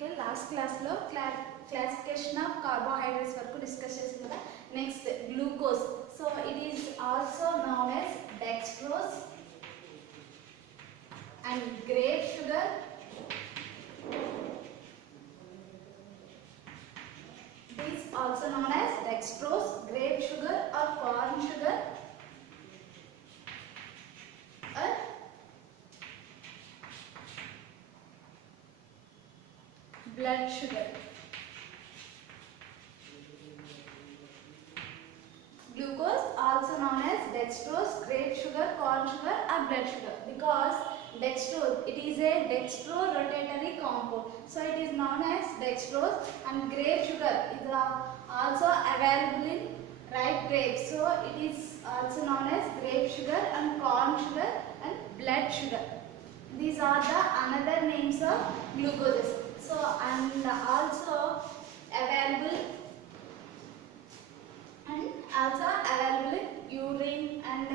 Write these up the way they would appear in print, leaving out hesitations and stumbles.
Okay, last క్లాస్లో classification of carbohydrates వరకు discuss చేసింది కదా. Next glucose. So it is also known as dextrose and grape sugar. It is also known as dextrose, grape sugar or corn sugar or blood sugar. Glucose also known as dextrose, grape sugar, corn sugar or blood sugar, because dextrose, it is a dextrorotatory compound, so it is known as dextrose. And grape sugar is also available in ripe grapes, so it is also known as grape sugar. And corn sugar and blood sugar, these are the another names of glucoses. So and also available in urine and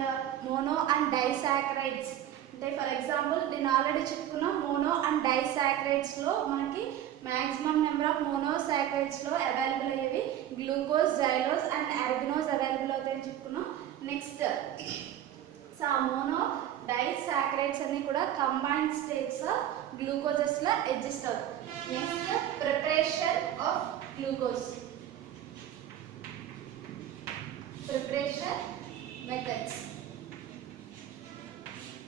mono and disaccharides. అంటే for example నేను already చెప్పుకున్న mono and డైసాక్రైడ్స్లో మనకి maximum number of మోనోసాక్రైడ్స్లో available అయ్యేవి glucose, xylose and అర్బినోజ్ available అవుతాయని చెప్పుకున్నాం. Next so ఆ mono disaccharides అన్ని కూడా కంబైన్డ్ స్టేట్స్ ఆఫ్ గ్లూకోజెస్లో ఎగ్జిస్ట్ అవుతాయి. Next preparation of glucose. Preparation methods.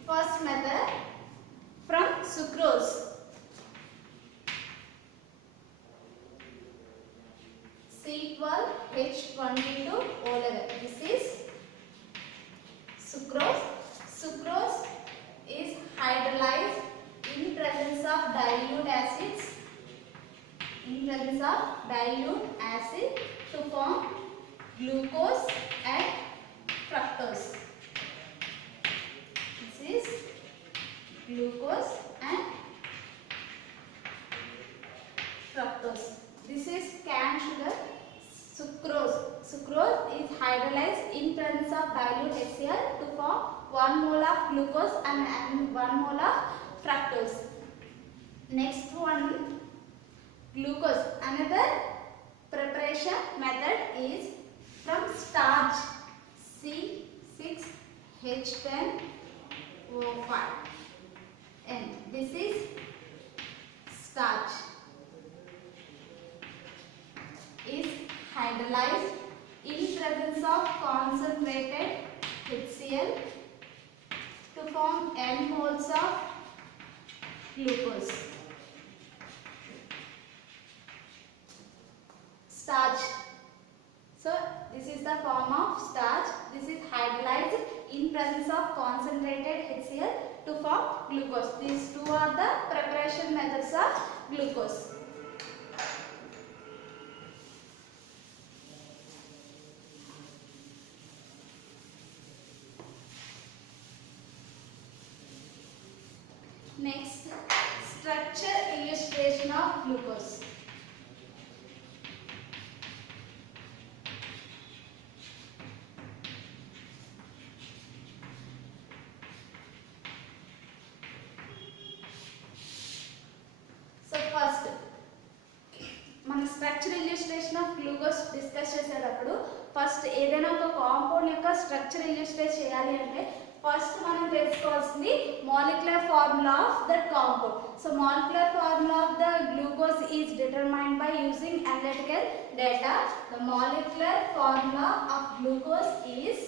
First method, from sucrose. C12H22O11. This is sucrose. Sucrose is hydrolyzed in presence of dilute acids. In presence of dilute acid to form glucose and fructose. This is glucose and fructose. This is cane sugar. Sucrose. Sucrose is hydrolyzed in presence of dilute HCl to form 1 mole of glucose and 1 mole of fructose. Next one, glucose. Another preparation method is from starch. C6H10O5. and this is starch is hydrolyzed in presence of concentrated HCl to form n moles of glucose. Starch. So this is the form of starch. This is hydrolyzed in presence of concentrated HCl to form glucose. These two are the preparation methods of glucose. Next, structure illustration of glucose. మన structure illustration of glucose discuss చేసేటప్పుడు first ఏదైనా ఒక compound యొక్క structure ఇల్యూస్ట్రేట్ చేయాలి అంటే first మనం తెలుసుకోవాల్సింది molecular formula of that compound. So molecular formula of the glucose is determined by using analytical data. The molecular formula of glucose is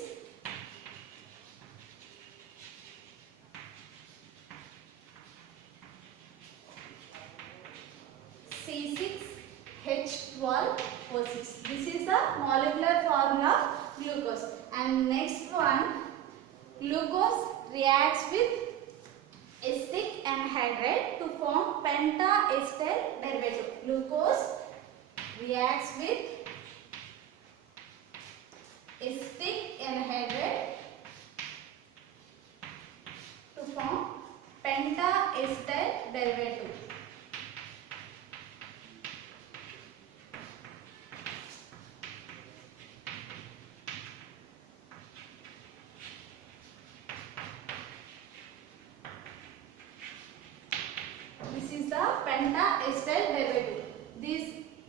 C6H12O6. This is the molecular formula of glucose. And next one, glucose reacts with acetic anhydride to form pentaester derivative. Glucose reacts with acetic anhydride to form pentaester derivative. This is the pentaacetyl derivative. This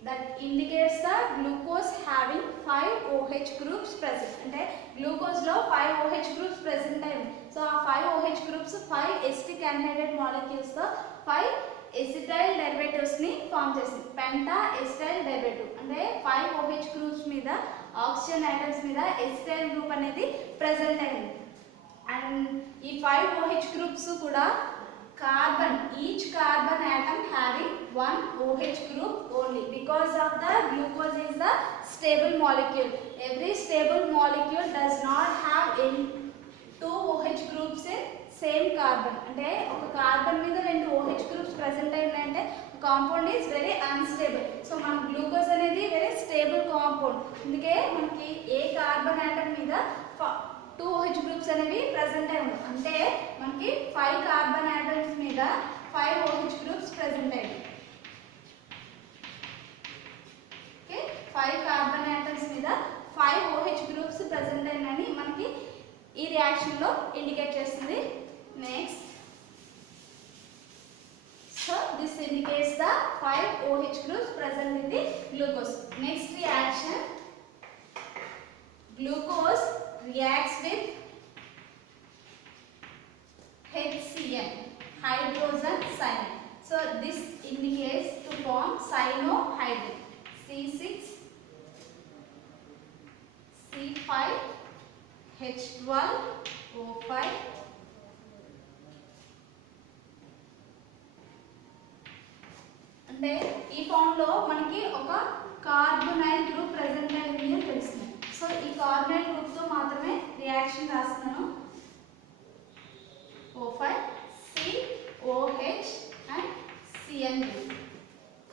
that indicates the glucose having 5 OH groups present. అంటే glucose లో 5 OH groups present అయ్యి so ఆ 5 OH groups 5 acetic anhydride molecules తో 5 acetyl derivatives ని form చేస్తుంది. పెంటాఎసిటైల్ derivative అంటే 5 OH groups మీద oxygen items మీద ఎసిటైల్ గ్రూప్ అనేది ప్రెసెంట్ అయింది. అండ్ ఈ 5 OH groups కూడా carbon, each carbon atom having one OH group only because of the glucose is the stable molecule. Every stable molecule does not have any two OH groups in same carbon. అంటే ఒక carbon మీద రెండు OH groups present అయ్యాయంటే compound is very unstable. So మన glucose అనేది very stable compound. అందుకే మనకి ఏ carbon atom మీద 2 OH groups అనేవి ప్రెసెంట్ అయి ఉన్నాయి. అంటే మనకి 5 కార్బన్ ఆటమ్స్ మీద 5 OH groups ప్రెసెంట్ అయ్యాయి. ఓకే 5 కార్బన్ ఆటమ్స్ మీద 5 OH groups ప్రెసెంట్ అయినని మనకి ఈ రియాక్షన్ లో ఇండికేట్ చేస్తుంది. Next so this indicates the 5 OH groups present in the glucose. Next reaction, glucose reacts with HCN, hydrogen cyanide. So this indicates to form cyanohydrin, C6H12O5 అంటే ఈ form లో మనకి ఒక carbonyl group present అయింది అని తెలుస్తుంది. So ఈ carbonyl group తో మాత్రమే రియాక్షన్ రాస్తున్నాను. O5 COH and CN group.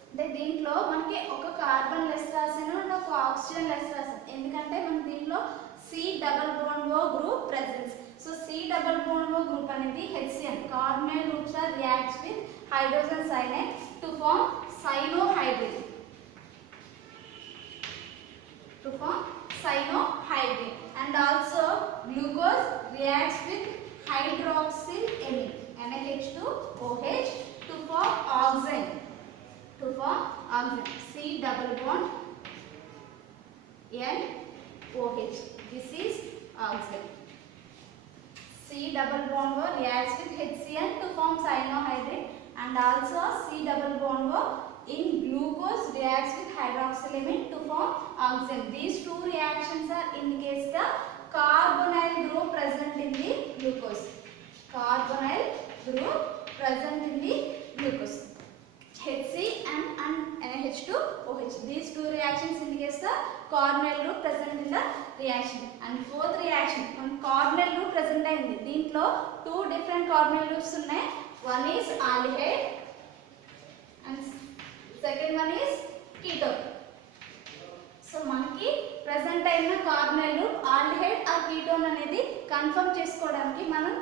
అంటే దీంట్లో మనకి ఒక కార్బన్ లెస్ రాసాను అండ్ ఒక ఆక్సిజన్ లెస్ రాసాను. ఎందుకంటే మన దీంట్లో C double bond O group presence. So C double bond O group అనేది HCN. Carbonyl groups are reacts with hydrogen cyanide to form cyanohydrin. And also glucose reacts with hydroxylamine NH2OH to form oxide. C double bond NOH. This is oxide. C double bond O reacts with HCN to form cyanohydrin. And also C double bond O in glucose reacts with hydroxylamine to form oxygen. These two reactions are indicates the carbonyl group present in the glucose. Carbonyl group present in the glucose. HC and NH2OH. These two reactions indicates the carbonyl group present in the reaction. And fourth reaction, one carbonyl group present అయింది. దీంట్లో two different carbonyl groups ఉన్నాయి. One is aldehyde and second one is ketone. So మనకి present అయిన carbonyl group aldehyde or ketone అనేది confirm చేసుకోవడానికి మనం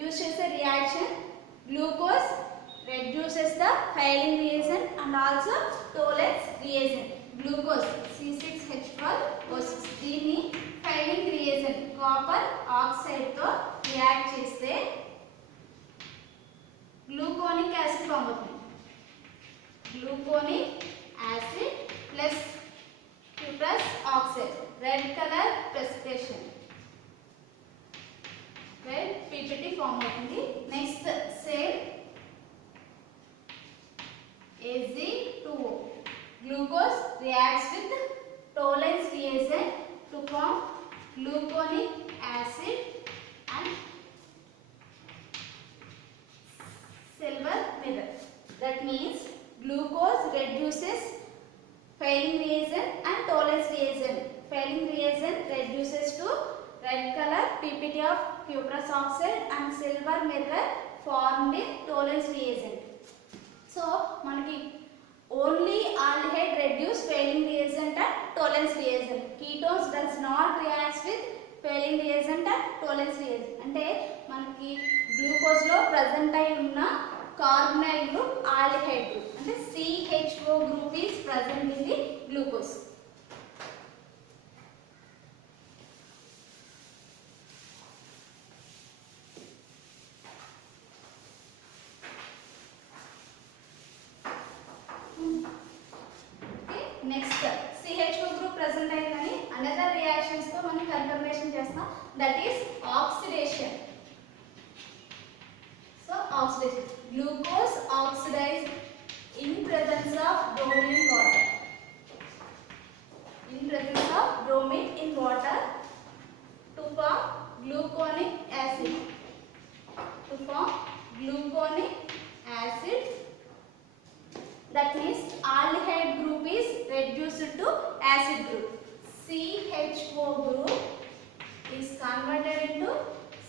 use చేసే reaction glucose reduces the Fehling reagent and also Tollens reagent. Glucose C6H12O6 దీన్ని Fehling reagent copper oxide తో react చేస్తే gluconic acid form అవుతుంది. Gluconic acid plus cuprous oxide red colour precipitation red PPT form అవుతుంది. Next same Ag2O. Glucose reacts with Tollens reagent to form gluconic acid and silver mirror. That means glucose reduces Fehling reagent and Tollens reagent. Fehling reagent reduces to red color PPT of cuprous oxide and silver mirror formed in Tollens reagent. So మనకి only aldehyde reduce Fehling reagent and Tollens reagent. Ketones does not react with Fehling reagent and Tollens reagent. అంటే మనకి glucose లో present అయి ఉన్న carbonyl group aldehyde group అంటే CHO group is present in the glucose. Next CH4 group present అయిందని another reactions తో మనం confirmation చేస్తాం, that is oxidation. So oxidation, glucose oxidise in presence of bromine water, in presence of bromine in water to form gluconic acid, to form gluconic acid. That means aldehyde group is reduced to acid group. CH4 group is converted into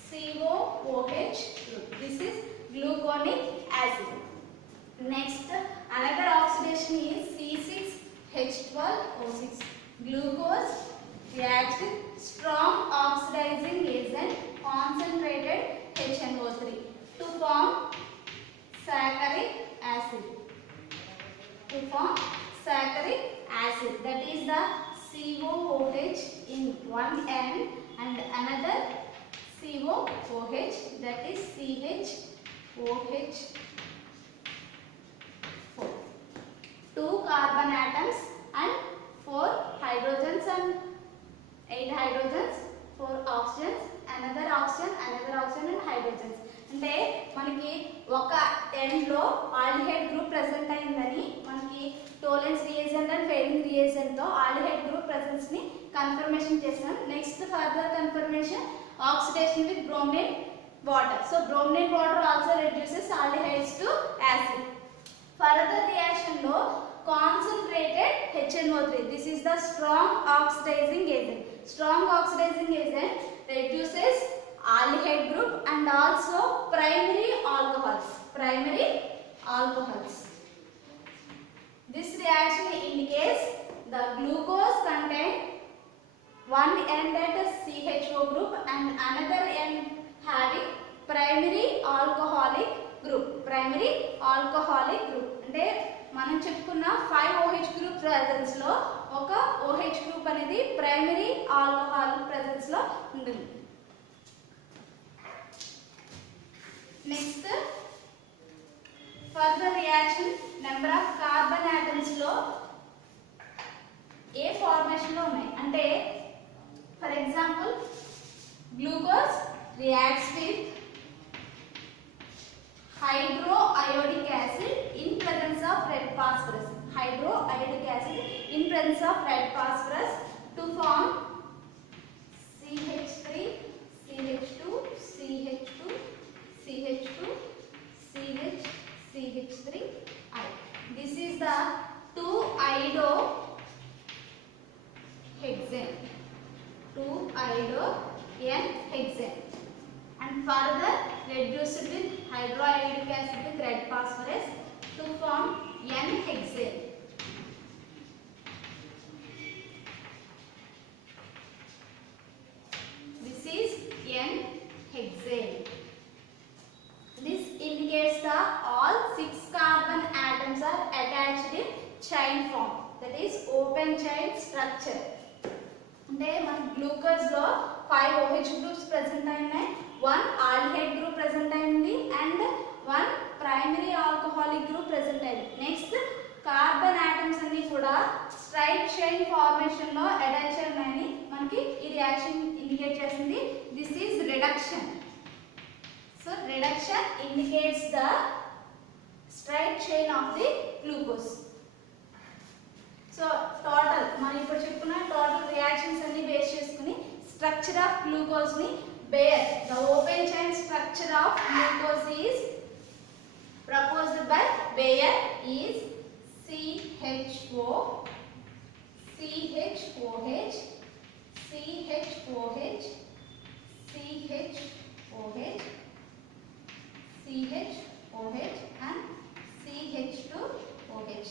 COOH group. This is gluconic acid. Next, another oxidation is C6H12O6. Glucose reacts with strong oxidizing agent concentrated HNO3 to form saccharic acid. To form saccharic acid, that is the COOH in one end and another COOH, that is CHOH. 2 carbon atoms and 4 hydrogens and 8 hydrogens, 4 oxygens, another oxygen and hydrogens. అంటే మనకి ఒక end లో aldehyde group present అయిందని మనకి టోలెన్స్ reagent and failing reagent తో aldehyde group presence ని confirmation చేసాం. Next further confirmation oxidation with bromine water. So bromine water also reduces aldehydes to acid. Further reaction lo concentrated HNO3, this is the strong oxidizing agent. Strong oxidizing agent reduces aldehyde group and also primary alcohols. This reaction indicates the glucose contain one end at CH4 group and another end having primary alcoholic group. అంటే మనం చెప్పుకున్న 5 OH group presence లో ఒక OH group అనేది primary alcohol presence లో ఉంటుంది. Next further reaction, number of carbon atoms లో ఏ formation లో ఉన్నాయి అంటే for example glucose reacts with hydroiodic acid in presence of red phosphorus. Hydroiodic acid in presence of red phosphorus to form CH3, CH2, CH2, CH2, CH, CH3I. This is the 2-iodohexane. 2-iodohexane. And further reduced with hydroiodic acid with red phosphorus to form N-hexane. This is N-hexane. This indicates the all 6 carbon atoms are attached in chain form, that is open chain structure. అంటే మన glucose లో 5 OH groups present అయినాయి, 1 aldehyde group present అయింది and 1 primary alcoholic group present అయింది. Next carbon atoms అన్ని కూడా straight chain formation లో attach అయినాయని మనకి ఈ రియాక్షన్ ఇండికేట్ చేస్తుంది. This is reduction. So reduction indicates the straight chain of the glucose. So total మనం ఇప్పుడు చెప్పుకున్న టోటల్ రియాక్షన్స్ అన్ని బేస్ చేసుకుని స్ట్రక్చర్ ఆఫ్ గ్లూకోజ్ ని Bayer, the open chain structure of glucose is proposed by Bayer is CHO, CHOH, CHOH, CHOH, CHOH and CH2OH.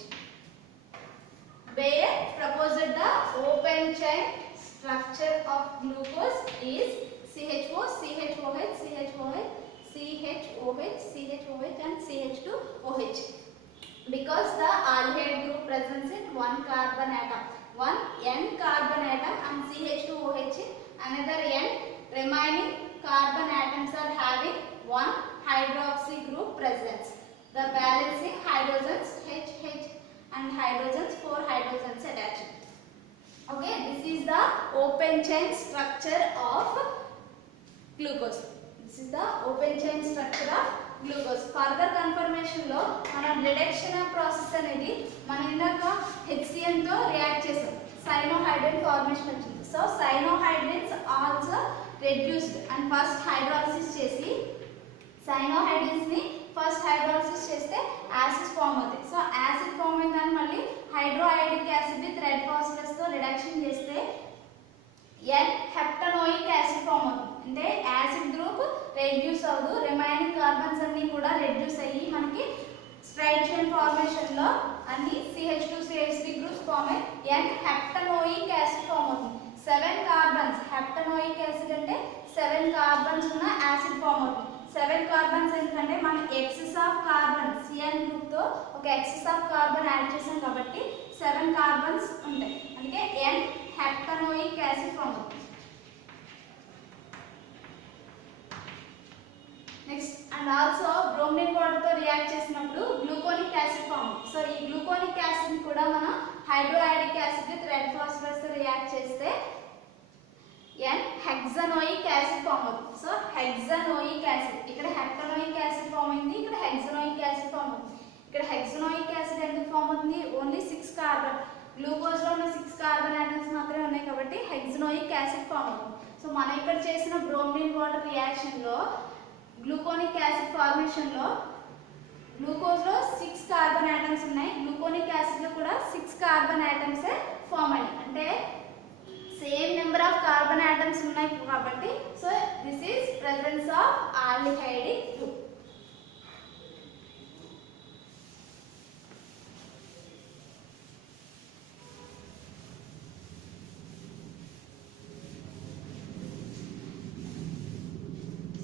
Bayer proposed the open chain structure of glucose is CHO, CHOH, CHOH, CHOH, CHOH and CH2OH. Because the aldehyde group presents in 1 carbon atom, 1 N carbon atom and CH2OH in another N. Remaining carbon atoms are having 1 hydroxy group presence. The balancing hydrogens H and hydrogens, 4 hydrogens attached. open chain structure of glucose. This is the open chain structure of glucose. Further confirmation లో మన reduction process అనేది మన ఇందాక HCN తో react చేసాం, cyanohydrin formation వచ్చింది. So cyanohydrins also reduced and first hydrolysis చేసి cyanohydrins ని ఫస్ట్ హైడ్రాలిసిస్ చేస్తే యాసిడ్ ఫామ్ అవుతాయి. సో యాసిడ్ ఫామ్ అయిన దాన్ని మళ్ళీ హైడ్రోఐడిక్ యాసిడ్ విత్ రెడ్ ఫాస్ఫరస్ తో రిడక్షన్ చేస్తే ఎన్ హెప్టనోయిక్ యాసిడ్ ఫామ్ అవుతుంది. అంటే యాసిడ్ గ్రూప్ రెడ్యూస్ అవ్వదు, రిమైనింగ్ కార్బన్స్ అన్ని కూడా రెడ్యూస్ అయ్యి మనకి స్ట్రైట్ చైన్ ఫార్మేషన్ లో అన్ని CH2CH3 గ్రూప్స్ ఫామ్ అయ్యి ఎన్ హెప్టనోయిక్ యాసిడ్ ఫామ్ అవుతుంది. 7 కార్బన్స్, హెప్టనోయిక్ యాసిడ్ అంటే 7 కార్బన్స్ ఉన్న యాసిడ్ ఫామ్ అవుతుంది. 7 కార్బన్స్ ఎందుకంటే మనం excess of carbon CN group తో ఒక ఎక్సెస్ ఆఫ్ కార్బన్ యాడ్ చేసాం కాబట్టి 7 కార్బన్స్ ఉంటాయి, అందుకే N హెప్టనోయిక్ యాసిడ్ ఫామ్ అవుతుంది. Next and also bromine water తో రియాక్ట్ చేసినప్పుడు గ్లూకోనిక్ యాసిడ్ ఫామ్ అవుతుంది. సో ఈ గ్లూకోనిక్ యాసిడ్ కూడా మనం హైడ్రోఐడిక్ యాసిడ్ విత్ రెడ్ ఫాస్ఫరస్ తో రియాక్ట్ చేస్తే N హెక్సనోయిక్ యాసిడ్ ఫామ్ అవుతుంది. సో హెక్సనోయిక్ యాసిడ్, ఇక్కడ హెప్టనోయిక్ యాసిడ్ ఫామ్ అయింది, ఇక్కడ హెక్సనోయిక్ యాసిడ్ ఫామ్ అవుతుంది. ఇక్కడ హెక్సనోయిక్ యాసిడ్ ఎందుకు ఫామ్ అవుతుంది? ఓన్లీ 6 కార్బన్, గ్లూకోజ్ లో ఉన్న 6 కార్బన్ ఆటమ్స్ మాత్రమే ఉన్నాయి కాబట్టి హెక్సనోయిక్ యాసిడ్ ఫామ్ అవుతుంది. సో మనం ఇక్కడ చేసిన బ్రోమిన్ వాటర్ రియాక్షన్ లో గ్లూకోనిక్ యాసిడ్ ఫార్మేషన్ లో గ్లూకోజ్ లో 6 కార్బన్ ఆటమ్స్ ఉన్నాయి, గ్లూకోనిక్ యాసిడ్ లో కూడా 6 కార్బన్ ఆటమ్స్ ఫామ్ అయ్యాయి. అంటే same number of carbon atoms ఉన్నాయి కాబట్టి so this is presence of aldehydic group.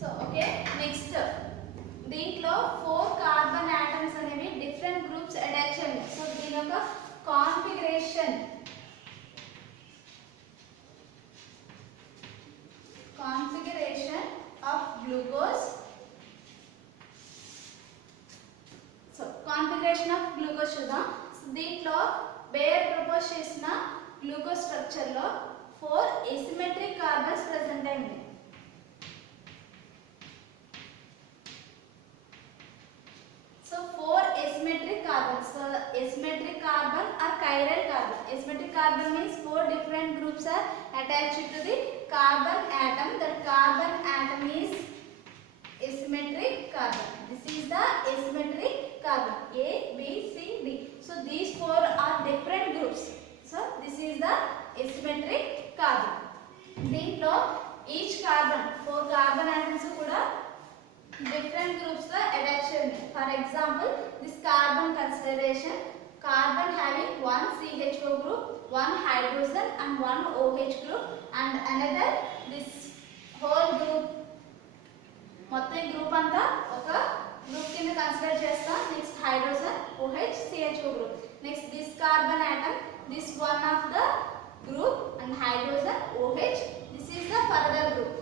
So okay, next దీంట్లో 4 కార్బన్ ఆటమ్స్ అనేవి డిఫరెంట్ గ్రూప్స్ అటాచ్ అయ్యాయి. సో దీని యొక్క configuration of glucose. So configuration of glucose చూద్దాం. సో దీంట్లో బేర్ ప్రపోజ్ చేసిన గ్లూకోజ్ స్ట్రక్చర్ లో 4 asymmetric కార్బన్స్ ప్రెజెంట్ అయ్యాయి. So 4 asymmetric carbons. So asymmetric carbon or chiral carbon. Asymmetric carbon means 4 different groups are attached to the carbon atom. That carbon atom is asymmetric carbon. This is the asymmetric carbon, A, B, C, D. So these 4 are different groups. So this is the asymmetric carbon. దీంట్లో each carbon 4 carbon atoms కూడా different groups లో attach అయ్యాయి. For example, this carbon consideration, carbon having 1 CHO group, 1 hydrogen and 1 OH group, and another this whole group, మొత్తం group అంతా ఒక group కింద consider చేస్తాం. Next hydrogen, OH, CHO group. Next this carbon atom, this one of the group and hydrogen, OH, this is the further group.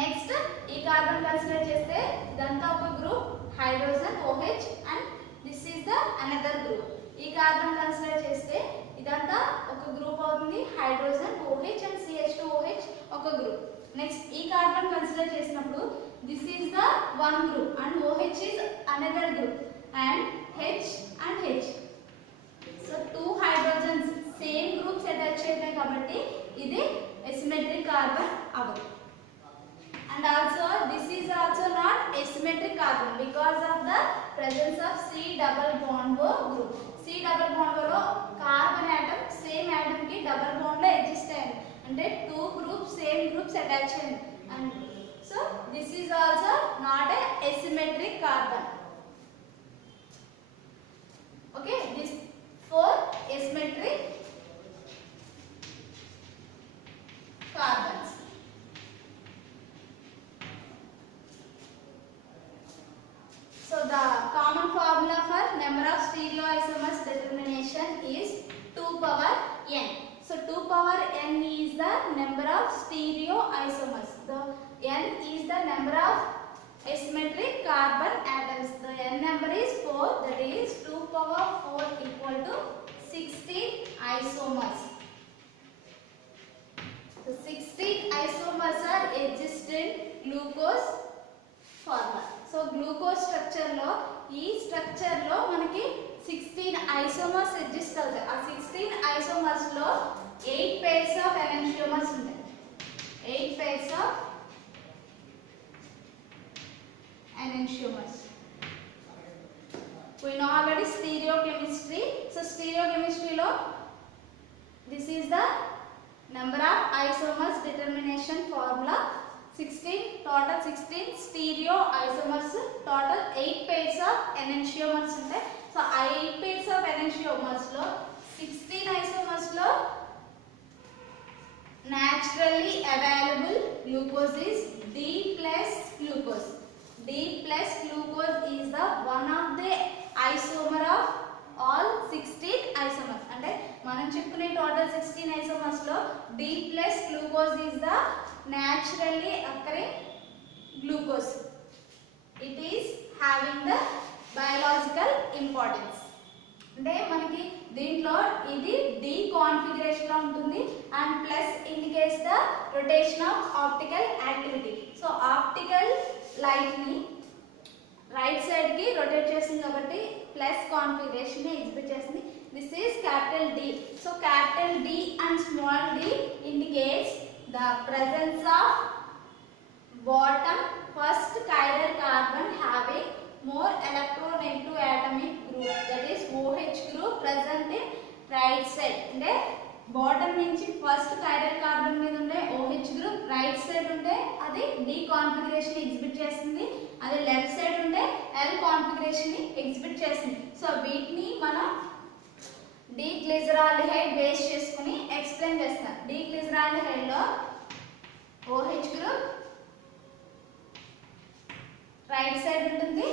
Next ఈ carbon consider చేస్తే ఇదంతా ఒక group, hydrogen, OH, and this is the another group. ఈ carbon consider చేస్తే ఇదంతా ఒక group అవుతుంది, hydrogen, OH and CH2OH ఒక గ్రూప్. నెక్స్ట్ ఈ కార్బన్ కన్సిడర్ చేసినప్పుడు this is the one group and OH is another group and H and H. So 2 hydrogens same groups attach అవుతాయి కాబట్టి ఇది asymmetric కార్బన్ అవ్వదు. And also this is also not asymmetric carbon because of the presence of C double bond O group. C double bond O లో carbon atom same atom కి double bond లో exist అయ్యింది, అంటే 2 groups same groups attach అయ్యింది. And so this is also not a asymmetric carbon. Okay, these 4 asymmetric carbons. So the common formula for number of stereoisomers determination is 2 power n. So 2 power n is the number of stereoisomers. The n is the number of asymmetric carbon atoms. The n number is 4, that is 2 power 4 equal to 16 isomers. Are exist in glucose formula. So glucose structure లో ఈ structure లో మనకి 16 isomers exist అవుతాయి. ఆ 16 isomers లో 8 pairs of ఎనెన్షియోమర్స్ ఉంటాయి. 8 pairs of ఎనెన్షియోమర్స్. We know already stereochemistry. So stereochemistry lo this is the number of isomers determination formula. 16 total 16 stereo isomers, total 8 pairs of enantiomers untai. So 8 pairs of enantiomers lo 16 isomers lo naturally available glucose is D plus glucose. D plus glucose is the one of the isomer of all 16 isomers. అంటే మనం చెప్పుకునే total 16 isomers లో D plus glucose is the naturally occurring glucose. It is having the biological importance. అంటే మనకి దీంట్లో ఇది D configuration లో ఉంటుంది and plus indicates the rotation of optical activity. So optical light ని రైట్ సైడ్ కి rotate చేస్తుంది కాబట్టి ప్లస్ కాన్ఫిగరేషన్ ని ఎగ్జిబిట్ చేస్తుంది. This is capital D. So capital D and small d indicates the presence of bottom first chiral carbon having more electronegative atomic group, that is OH group present in right side. అంటే bottom నుంచి first chiral carbon మీద ఉండే OH group right side ఉంటే అది D configuration exhibit చేస్తుంది. అది left side ఉంటే L configuration ని ఎగ్జిబిట్ చేస్తుంది. సో వీటిని మనం D గ్లిజరాల్డిహైడ్ బేస్ చేసుకుని ఎక్స్ప్లెయిన్ చేస్తాం. D గ్లిజరాల్డిహైడ్ లో OH గ్రూప్ రైట్ సైడ్ ఉంటుంది,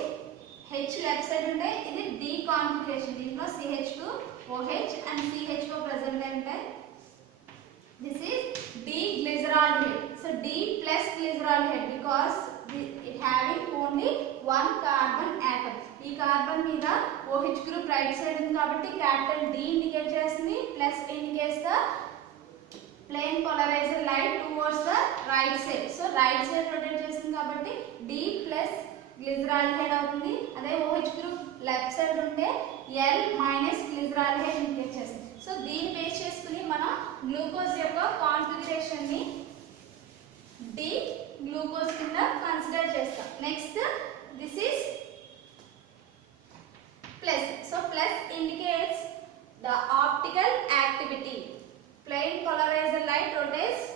H లెఫ్ట్ సైడ్ ఉంటే ఇది D కాన్ఫిగరేషన్. దీంట్లో CH2 OH and CH4 present ఉంటాయి. This is D glyceraldehyde. So D plus glyceraldehyde because it having only one carbon atom. ఈ carbon మీద OH group right side ఉంది కాబట్టి capital D indicate చేస్తుంది, plus indicates the plane polarised light towards the right side. So right side rotate చేస్తుంది కాబట్టి D plus glyceraldehyde అవుతుంది. అదే OH group left side ఉంటే L మైనస్ గ్లిజరాల్డిహైడ్ ఇండికేట్ చేస్తుంది. So దీన్ని బేస్ చేసుకుని మనం గ్లూకోజ్ యొక్క కాన్ఫిగరేషన్ ని D గ్లూకోజ్ కింద కన్సిడర్ చేస్తాం. Next this is plus. So plus indicates the optical activity. Plane polarised light rotates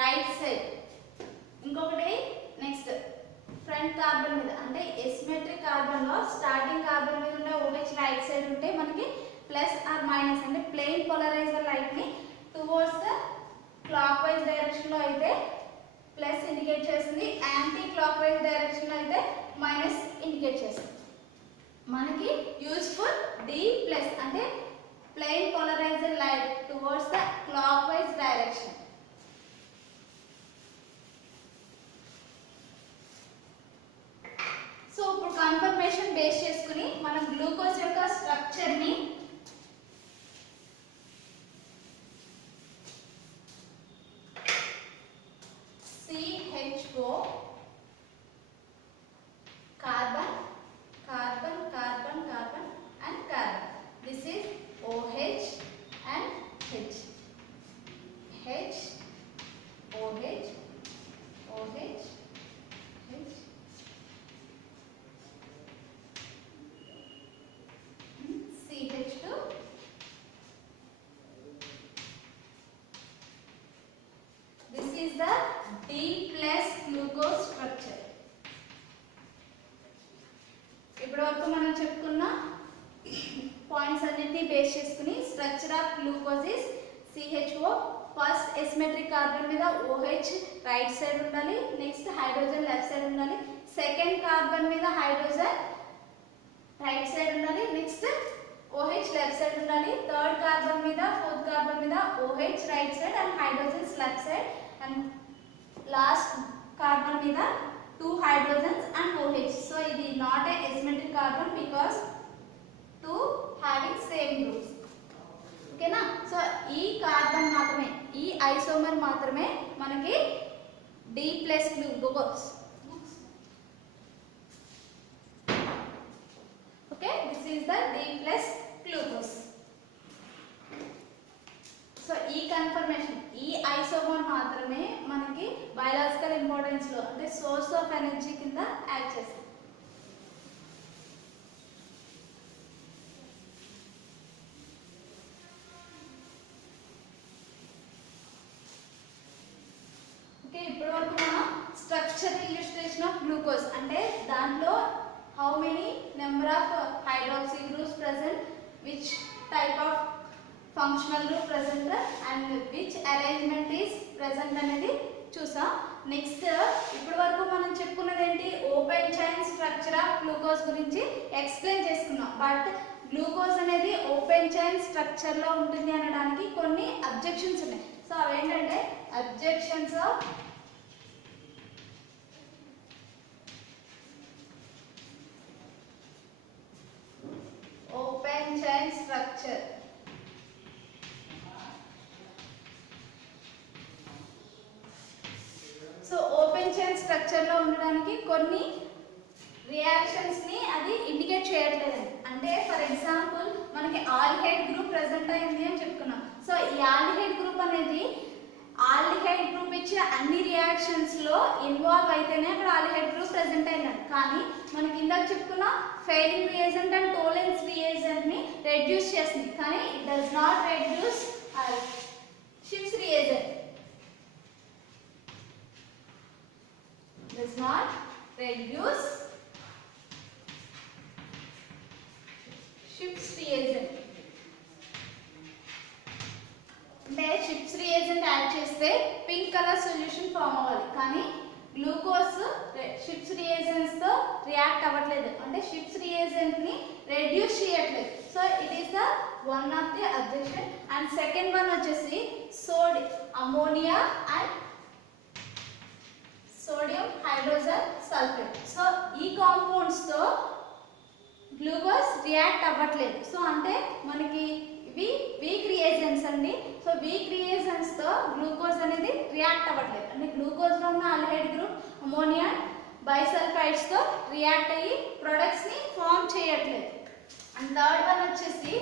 right side. ఇంకొకటి నెక్స్ట్ ఫ్రంట్ కార్బన్ మీద అంటే ఎసిమెట్రిక్ కార్బన్ లో స్టార్టింగ్ కార్బన్ మీద ఉండే OH రైట్ సైడ్ ఉంటే మనకి ప్లస్ ఆర్ మైనస్ అంటే ప్లెయిన్ పోలరైజ్డ్ లైట్ ని towards the clock wise direction లో అయితే ప్లస్ ఇండికేట్ చేస్తుంది, యాంటీ క్లాక్ వైజ్ డైరెక్షన్ లో అయితే మైనస్ ఇండికేట్ చేస్తుంది. మనకి యూస్ఫుల్ D ప్లస్ అంటే plane polarised light towards the clock wise direction. So ఇప్పుడు కన్ఫర్మేషన్ బేస్ చేసుకుని మనం గ్లూకోజ్ యొక్క స్ట్రక్చర్ ని CHO carbon carbon carbon carbon and carbon. This is OH and H. H OH OH H CH2 this is the D plus glucose structure. ఇప్పటి వరకు మనం చెప్పుకున్న points అన్నిటిని బేస్ చేసుకుని structure of glucose is CHO. First asymmetric carbon మీద OH right side ఉండాలి, next hydrogen left side ఉండాలి. Second carbon మీద హైడ్రోజన్ రైట్ సైడ్ ఉండాలి, నెక్స్ట్ OH లెఫ్ట్ సైడ్ ఉండాలి. థర్డ్ కార్బన్ మీద ఫోర్త్ కార్బన్ మీద OH right side and hydrogens left side and last carbon మీద 2 hydrogens and OH. So ఇది not a asymmetric carbon because 2 having same groups. ఓకేనా? So ఈ carbon మాత్రమే, ఈ isomer మాత్రమే మనకి D plus glucose. Okay, this is the D plus glucose. So ఈ confirmation ఈ ఐసోమర్ మాత్రమే మనకి బయాలజికల్ ఇంపార్టెన్స్ లో అంటే సోర్స్ ఆఫ్ ఎనర్జీ కింద యాక్ట్ చేస్తుంది. ఓకే, ఇప్పటి వరకు మనం స్ట్రక్చర్ ఇల్లుస్ట్రేషన్ ఆఫ్ గ్లూకోజ్ అంటే దాంట్లో how many number of hydroxy groups present, which type of functional group present and which arrangement is present అనేది చూసాం. నెక్స్ట్ ఇప్పటి వరకు మనం చెప్పుకున్నది ఏంటి, open chain structure of glucose గురించి ఎక్స్ప్లెయిన్ చేసుకున్నాం. బట్ గ్లూకోజ్ అనేది ఓపెన్ చైన్ స్ట్రక్చర్ లో ఉంటుంది అనడానికి కొన్ని అబ్జెక్షన్స్ ఉన్నాయి. సో అవేంటంటే objections of open chain structure. So open chain structure లో ఉండడానికి కొన్ని రియాక్షన్స్ ని అది ఇండికేట్ చేయట్లేదండి. అంటే ఫర్ ఎగ్జాంపుల్ మనకి ఆల్డిహైడ్ గ్రూప్ ప్రెసెంట్ అయింది అని చెప్పుకున్నాం. సో ఈ ఆల్డిహైడ్ గ్రూప్ అనేది ఆల్డిహైడ్ గ్రూప్ ఇచ్చే అన్ని రియాక్షన్స్ లో ఇన్వాల్వ్ అయితేనే అక్కడ ఆల్డిహైడ్ గ్రూప్ ప్రెసెంట్ అయినట్టు. కానీ మనకి ఇందాక చెప్పుకున్న ఫెయిలింగ్ రియేజెంట్ అండ్ టోలెన్స్ రియేజెంట్ ని రెడ్యూస్ చేస్తుంది, కానీ it does not reduce ships reagent. Does not reduce Schiff's reagent. అంటే Schiff's reagent యాడ్ చేస్తే పింక్ కలర్ సొల్యూషన్ ఫామ్ అవ్వాలి, కానీ గ్లూకోజ్ Schiff's reagents తో రియాక్ట్ అవ్వట్లేదు, అంటే Schiff's reagent ని రెడ్యూస్ చేయట్లేదు. So it is the one of the objection. And second one వచ్చేసి ammonia and sodium hydrogen sulphate. So ఈ కాంపౌండ్స్ తో గ్లూకోజ్ రియాక్ట్ అవ్వట్లేదు. సో అంటే మనకి ఇవి వీక్ రియేజెంట్స్ అండి. సో వీక్ రియేజెంట్స్ తో గ్లూకోజ్ అనేది రియాక్ట్ అవ్వట్లేదు, అంటే గ్లూకోజ్ లో ఉన్న ఆల్డిహైడ్ గ్రూప్ అమోనియా బైసల్ఫైడ్స్ తో రియాక్ట్ అయ్యి ప్రొడక్ట్స్ ని ఫామ్ చేయట్లేదు. అండ్ థర్డ్ వన్ వచ్చేసి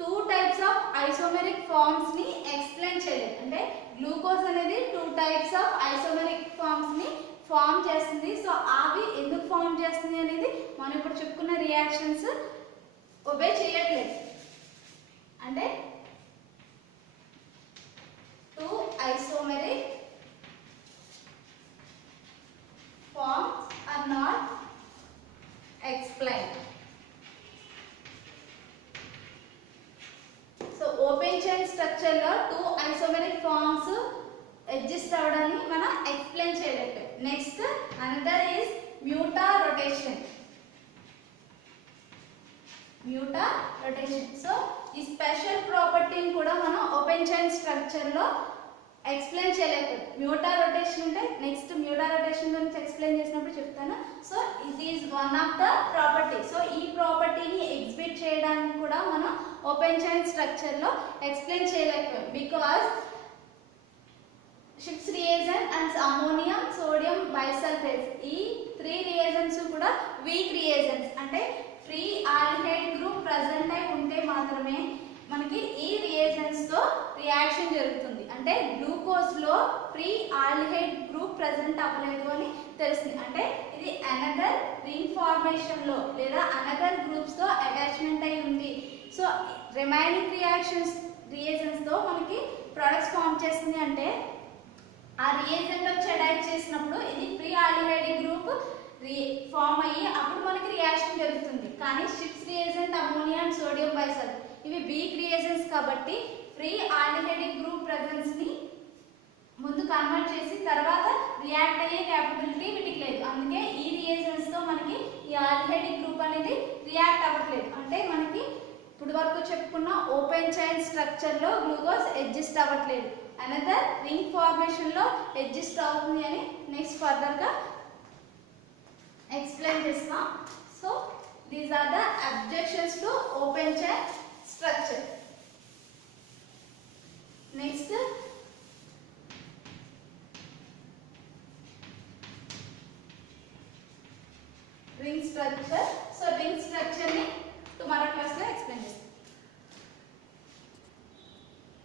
two types of isomeric forms ని ఎక్స్ప్లెయిన్ చేయలేదు. అంటే గ్లూకోజ్ అనేది two types of isomeric forms ని ఫామ్ చేస్తుంది. సో అవి ఎందుకు ఫామ్ చేస్తుంది అనేది మనం ఇప్పుడు చెప్పుకున్న రియాక్షన్స్ ఒబే చేయట్లేదు. అంటే two isomeric forms are not explained. So open chain structure లో టూ ఐసోమెరిక్ ఫార్మ్స్ ఎగ్జిస్ట్ అవడాన్ని మనం ఎక్స్ప్లెయిన్ చేయలేదు. Next another is mutarotation. Mutarotation. So ఈ స్పెషల్ ప్రాపర్టీని కూడా మనం ఓపెన్ చైన్ స్ట్రక్చర్ లో ఎక్స్ప్లెయిన్ చేయలేదు. మ్యూటా రొటేషన్ అంటే నెక్స్ట్ మ్యూటా రొటేషన్ గురించి ఎక్స్ప్లెయిన్ చేసినప్పుడు చెప్తాను. So it is one of the property. So ఈ ప్రాపర్టీని ఎగ్జిబిట్ చేయడానికి కూడా మనం ఓపెన్ చైన్ స్ట్రక్చర్ లో ఎక్స్ప్లెయిన్ చేయలేకపోయాం. Because Schiff's reagent and ammonium sodium bisulfate ఈ త్రీ రియేజెంట్స్ కూడా వీక్ రియేజెంట్స్. అంటే ఫ్రీ ఆల్డిహైడ్ గ్రూప్ ప్రెసెంట్ అయి ఉంటే మాత్రమే మనకి ఈ రియేజెంట్స్ తో రియాక్షన్ జరుగుతుంది. అంటే గ్లూకోజ్ లో ఫ్రీ ఆల్డిహైడ్ గ్రూప్ ప్రెసెంట్ అవ్వలేదు అని తెలుస్తుంది. అంటే ఇది అనదర్ రింగ్ ఫార్మేషన్ లో లేదా అనదర్ గ్రూప్స్ తో అటాచ్మెంట్ అయి ఉంది. సో రిమైనింగ్ రియేజెంట్స్ తో మనకి ప్రొడక్ట్స్ ఫామ్ చేస్తుంది. అంటే ఆ రియేజెంట్ వచ్చి అటాచ్ చేసినప్పుడు ఇది ఫ్రీ ఆల్డిహైడ్ గ్రూప్ ఫామ్ అయ్యి అప్పుడు మనకి రియాక్షన్ జరుగుతుంది. కానీ Schiff's reagent ammonia and sodium bisulphate ఇవి వీక్ రియేజెంట్స్ కాబట్టి ఫ్రీ ఆల్డిహైడ్ గ్రూప్ ప్రెసెన్స్ ని ముందు కన్వర్ట్ చేసి తర్వాత రియాక్ట్ అయ్యే క్యాపబిలిటీ వీటికి లేదు. అందుకే ఈ రియేజెంట్స్ తో మనకి ఈ ఆల్డిహైడ్ గ్రూప్ అనేది రియాక్ట్ అవ్వట్లేదు. అంటే మనకి ఇప్పుడు వరకు చెప్పుకున్న ఓపెన్ చైన్ స్ట్రక్చర్ లో గ్లూకోజ్ ఎగ్జిస్ట్ అవ్వట్లేదు, అనదర్ రింగ్ ఫార్మేషన్ లో ఎగ్జిస్ట్ అవుతుంది అని నెక్స్ట్ ఫర్దర్ గా ఎక్స్ప్లెయిన్ చేస్తాం. So these are the objections to open chain structure. Next ring structure. So ring structure